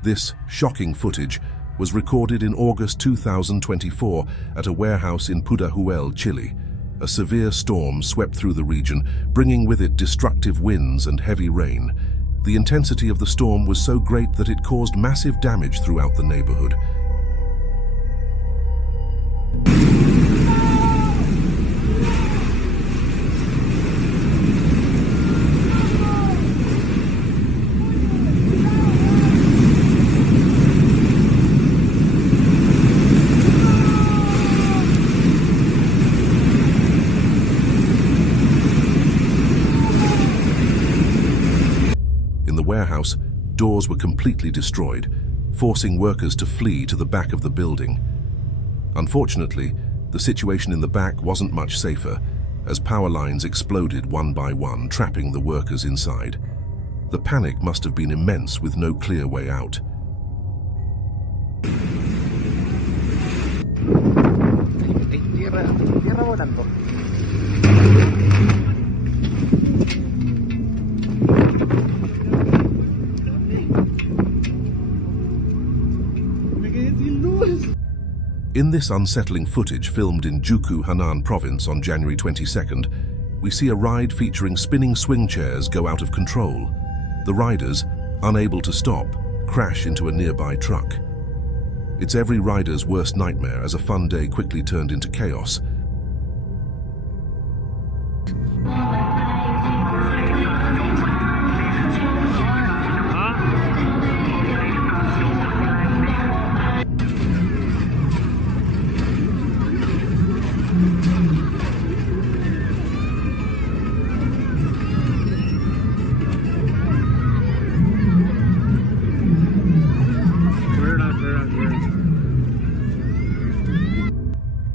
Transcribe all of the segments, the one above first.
This shocking footage was recorded in August 2024 at a warehouse in Pudahuel, Chile. A severe storm swept through the region, bringing with it destructive winds and heavy rain. The intensity of the storm was so great that it caused massive damage throughout the neighborhood. Warehouse, doors were completely destroyed, forcing workers to flee to the back of the building. Unfortunately, the situation in the back wasn't much safer, as power lines exploded one by one, trapping the workers inside. The panic must have been immense with no clear way out. In this unsettling footage filmed in Juku, Henan province on January 22nd, we see a ride featuring spinning swing chairs go out of control. The riders, unable to stop, crash into a nearby truck. It's every rider's worst nightmare as a fun day quickly turned into chaos.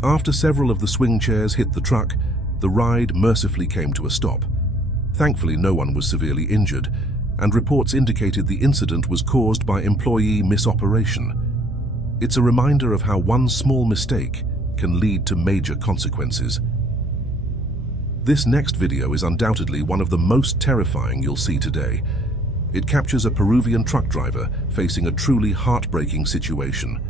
After several of the swing chairs hit the truck, the ride mercifully came to a stop. Thankfully, no one was severely injured, and reports indicated the incident was caused by employee misoperation. It's a reminder of how one small mistake can lead to major consequences. This next video is undoubtedly one of the most terrifying you'll see today. It captures a Peruvian truck driver facing a truly heartbreaking situation.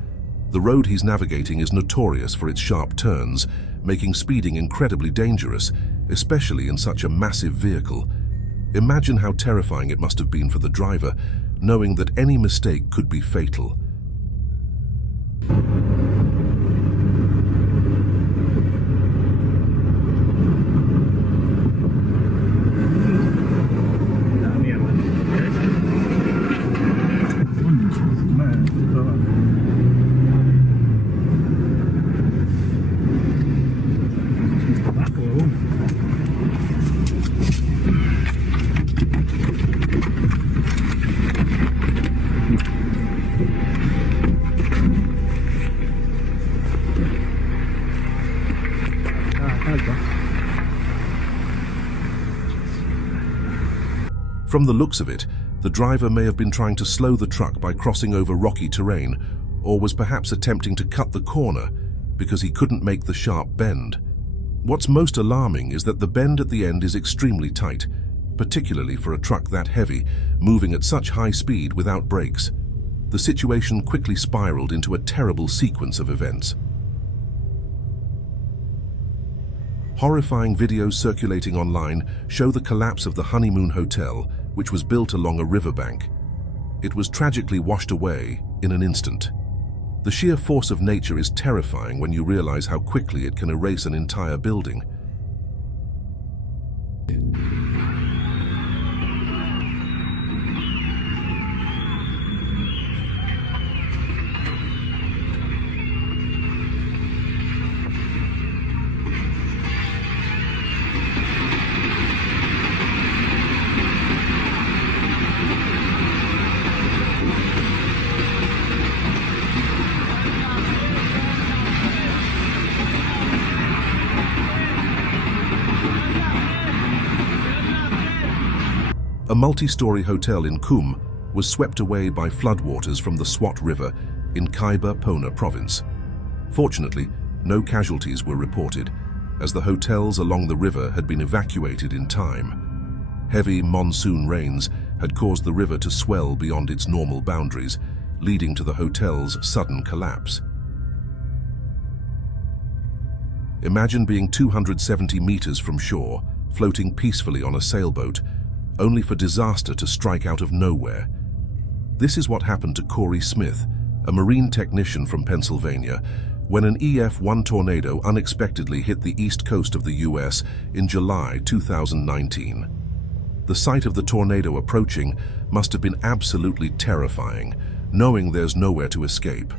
The road he's navigating is notorious for its sharp turns, making speeding incredibly dangerous, especially in such a massive vehicle. Imagine how terrifying it must have been for the driver, knowing that any mistake could be fatal. From the looks of it, the driver may have been trying to slow the truck by crossing over rocky terrain, or was perhaps attempting to cut the corner because he couldn't make the sharp bend. What's most alarming is that the bend at the end is extremely tight, particularly for a truck that heavy, moving at such high speed without brakes. The situation quickly spiraled into a terrible sequence of events. Horrifying videos circulating online show the collapse of the Honeymoon Hotel, which was built along a riverbank. It was tragically washed away in an instant. The sheer force of nature is terrifying when you realize how quickly it can erase an entire building. A multi-story hotel in Kum was swept away by floodwaters from the Swat River in Kaiba Pona province. Fortunately, no casualties were reported, as the hotels along the river had been evacuated in time. Heavy monsoon rains had caused the river to swell beyond its normal boundaries, leading to the hotel's sudden collapse. Imagine being 270 meters from shore, floating peacefully on a sailboat, only for disaster to strike out of nowhere. This is what happened to Corey Smith, a marine technician from Pennsylvania, when an EF1 tornado unexpectedly hit the east coast of the US in July 2019. The sight of the tornado approaching must have been absolutely terrifying, knowing there's nowhere to escape.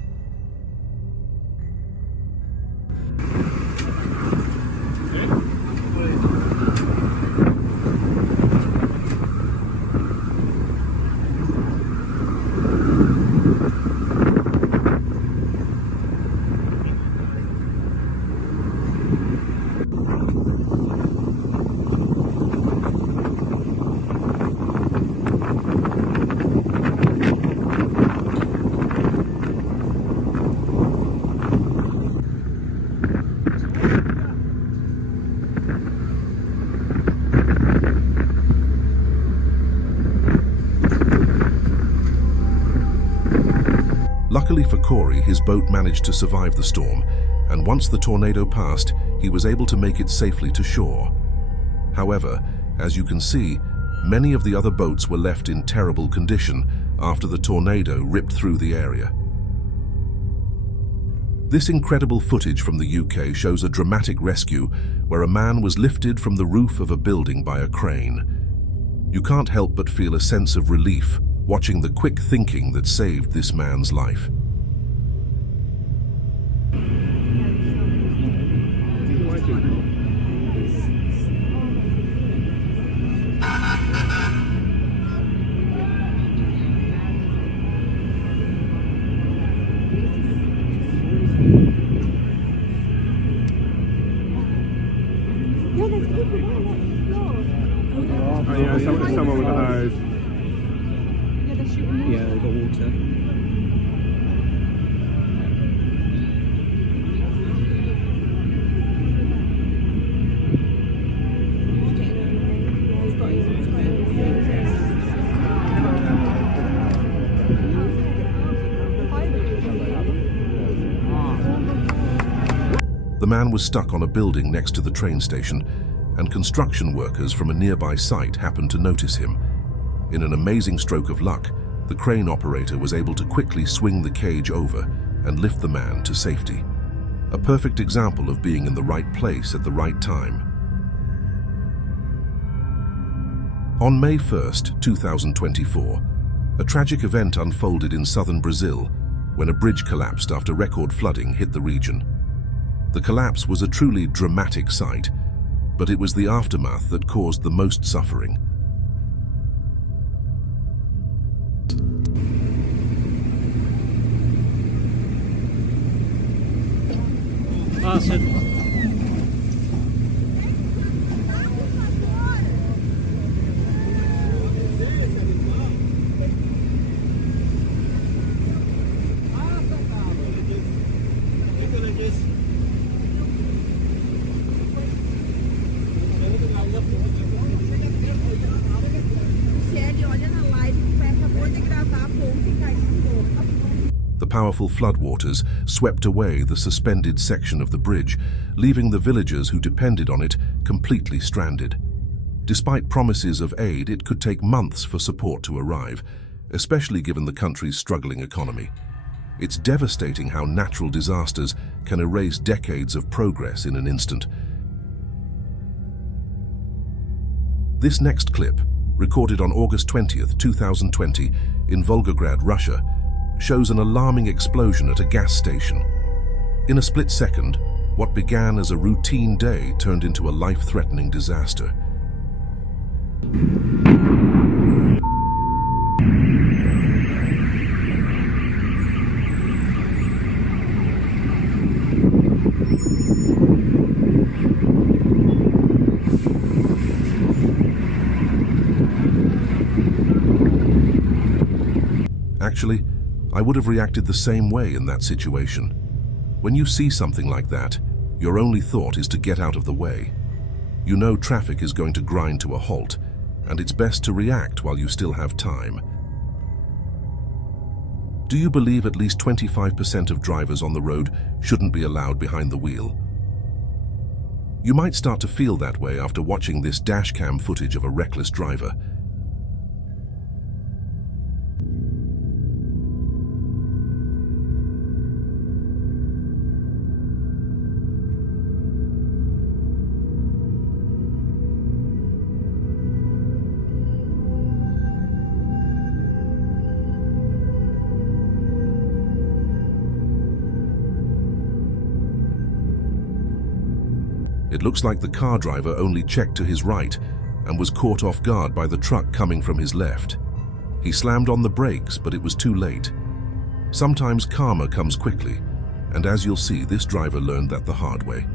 Luckily for Corey, his boat managed to survive the storm, and once the tornado passed, he was able to make it safely to shore. However, as you can see, many of the other boats were left in terrible condition after the tornado ripped through the area. This incredible footage from the UK shows a dramatic rescue where a man was lifted from the roof of a building by a crane. You can't help but feel a sense of relief watching the quick thinking that saved this man's life. Oh yeah, someone with a hose. Yeah, they've got water. The man was stuck on a building next to the train station, and construction workers from a nearby site happened to notice him. In an amazing stroke of luck, the crane operator was able to quickly swing the cage over and lift the man to safety. A perfect example of being in the right place at the right time. On May 1st, 2024, a tragic event unfolded in southern Brazil when a bridge collapsed after record flooding hit the region. The collapse was a truly dramatic sight, but it was the aftermath that caused the most suffering. The powerful floodwaters swept away the suspended section of the bridge, leaving the villagers who depended on it completely stranded. Despite promises of aid, it could take months for support to arrive, especially given the country's struggling economy. It's devastating how natural disasters can erase decades of progress in an instant. This next clip, recorded on August 20th, 2020, in Volgograd, Russia, shows an alarming explosion at a gas station. In a split second, what began as a routine day turned into a life-threatening disaster. Actually, I would have reacted the same way in that situation. When you see something like that, your only thought is to get out of the way. You know traffic is going to grind to a halt, and it's best to react while you still have time. Do you believe at least 25% of drivers on the road shouldn't be allowed behind the wheel? You might start to feel that way after watching this dashcam footage of a reckless driver. It looks like the car driver only checked to his right and was caught off guard by the truck coming from his left. He slammed on the brakes, but it was too late. Sometimes karma comes quickly, and as you'll see, this driver learned that the hard way.